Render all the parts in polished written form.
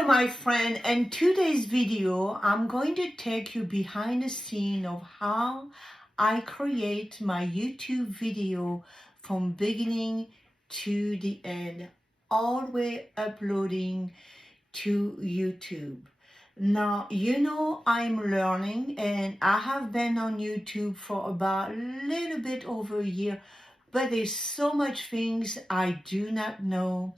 Hello my friend, and today's video I'm going to take you behind the scene of how I create my YouTube video from beginning to the end, all the way uploading to YouTube. Now, I'm learning and I have been on YouTube for about a little bit over a year, but there's so much things I do not know.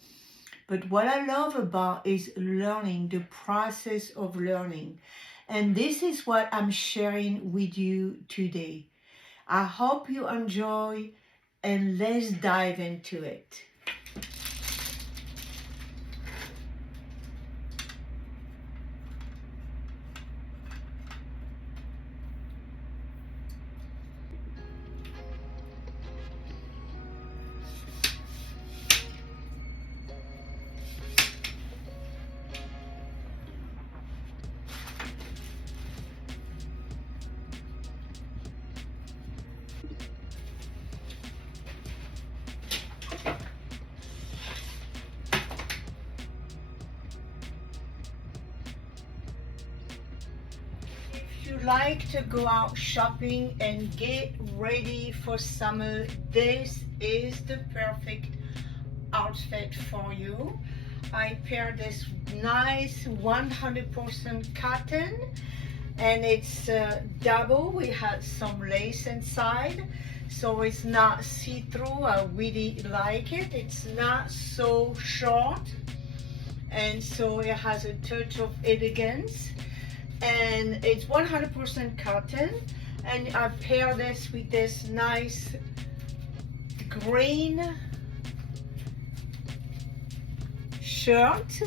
But what I love about is learning, the process of learning. And this is what I'm sharing with you today. I hope you enjoy, and let's dive into it. If you like to go out shopping and get ready for summer, this is the perfect outfit for you. I paired this nice 100% cotton, and it's double. We had some lace inside, so it's not see-through. I really like it. It's not so short, and so it has a touch of elegance, and it's 100% cotton. And I pair this with this nice green shirt.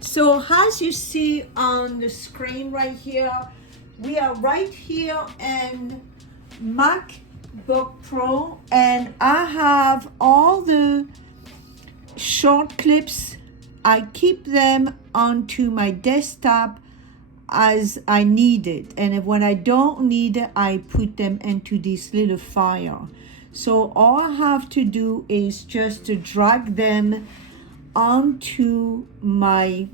So as you see on the screen right here, we are right here in MacBook Pro, and I have all the short clips. I keep them onto my desktop as I need it, and when I don't need it, I put them into this little file. So all I have to do is just to drag them onto my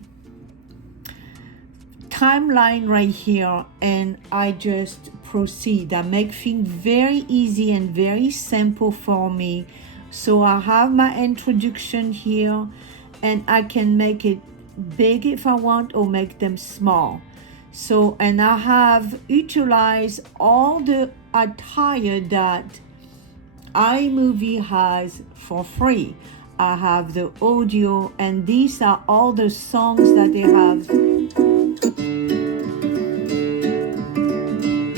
timeline right here, and I just proceed. I make things very easy and very simple for me. So I have my introduction here, and I can make it big if I want or make them small. So, and I have utilized all the attire that iMovie has for free. I have the audio, and these are all the songs that they have.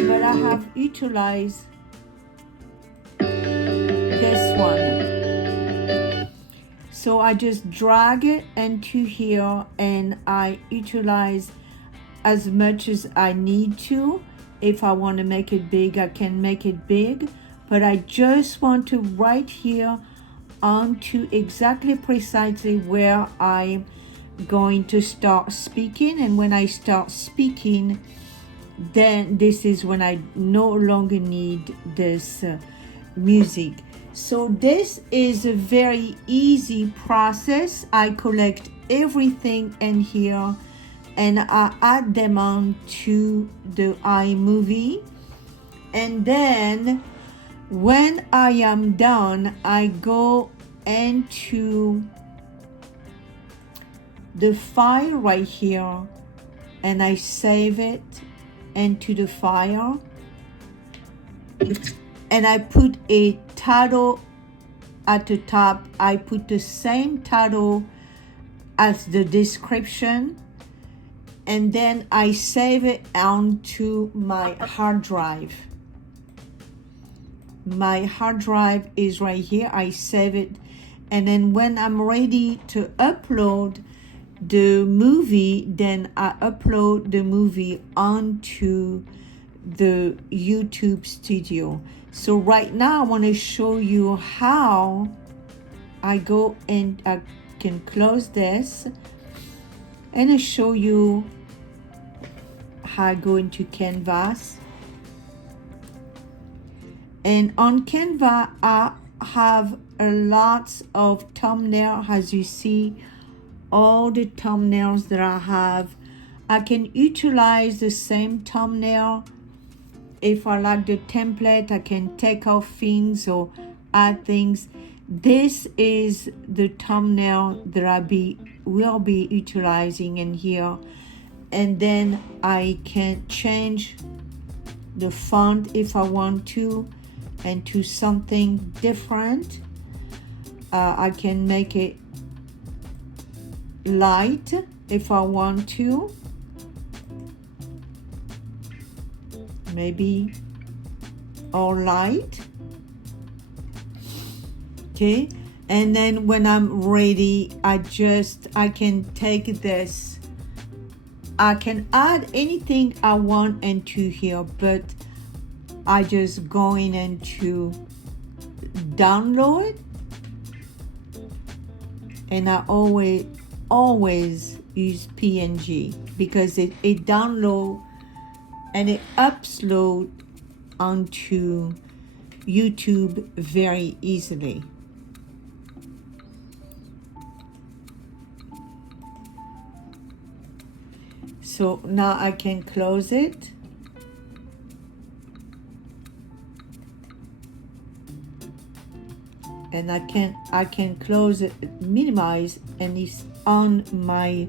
But I have utilized this one. So I just drag it into here, and I utilize as much as I need to. If I want to make it big, I can make it big. But I just want to right here onto exactly precisely where I'm going to start speaking. And when I start speaking, then this is when I no longer need this music. So this is a very easy process. I collect everything in here, and I add them on to the iMovie. And then when I am done, I go into the file right here, and I save it into the file, and I put a title at the top. I put the same title as the description, and then I save it onto my hard drive. My hard drive is right here. I save it, and then when I'm ready to upload the movie, then I upload the movie onto the YouTube studio. So right now I want to show you how I go, and I can close this and I show you I go into Canvas. And on Canva, I have a lot of thumbnails. As you see, all the thumbnails that I have, I can utilize the same thumbnail. If I like the template, I can take off things or add things. This is the thumbnail that I will be utilizing in here. And then I can change the font if I want to, and to something different. I can make it light if I want to, maybe all light. Okay, and then when I'm ready, I can take this. I can add anything I want into here, but I just going into download, and I always use PNG because it download and it upload onto YouTube very easily. So now I can close it. And I can close it, minimize, and it's on my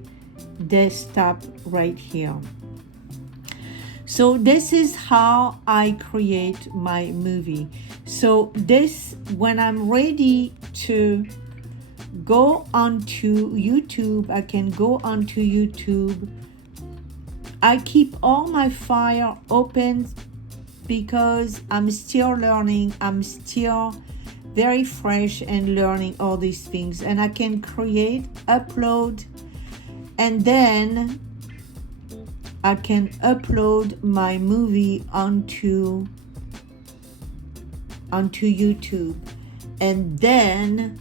desktop right here. So this is how I create my movie. So this, when I'm ready to go onto YouTube, I can go onto YouTube. I keep all my file open because I'm still learning. I'm still very fresh and learning all these things, and I can create, upload, and then I can upload my movie onto YouTube, and then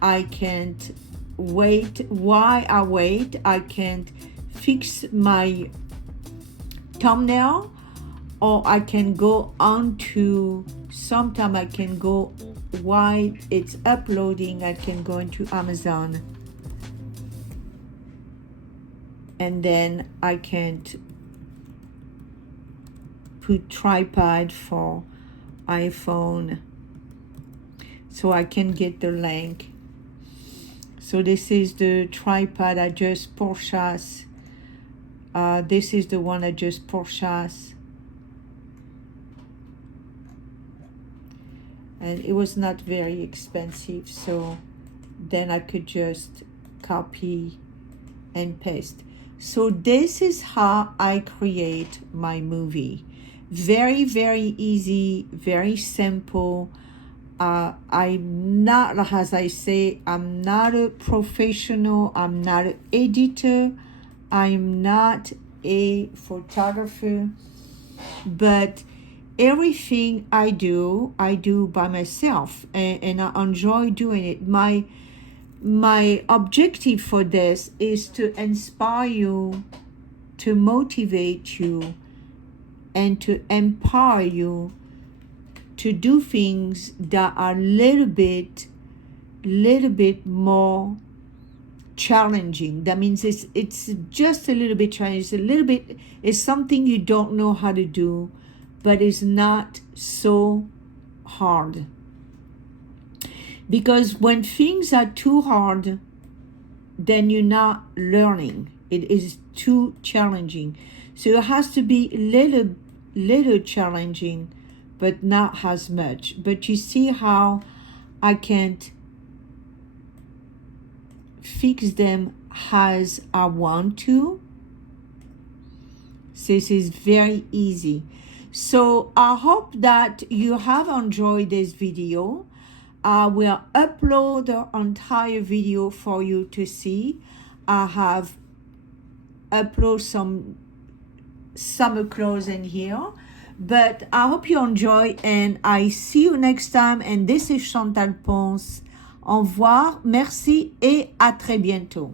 I can't wait. While I wait, I can fix my thumbnail, or I can go on to, sometime I can go, while it's uploading, I can go into Amazon, and then I can put tripod for iPhone, so I can get the link. So this is the tripod I just purchased. This is the one I just purchased. And it was not very expensive, so then I could just copy and paste. So this is how I create my movie. Very, very easy, very simple. I'm not, as I say, I'm not a professional. I'm not an editor. I'm not a photographer, but everything I do by myself, and I enjoy doing it. My objective for this is to inspire you, to motivate you, and to empower you to do things that are a little bit more challenging. That means it's just a little bit challenging. It's something you don't know how to do, but it's not so hard. Because when things are too hard, then you're not learning. It is too challenging. So it has to be little challenging, but not as much. But you see how I can't fix them as I want to. This is very easy. So I hope that you have enjoyed this video. I will upload the entire video for you to see. I have uploaded some summer clothes in here. But I hope you enjoy, and I see you next time. And this is Chantal Ponce. Au revoir, merci et à très bientôt.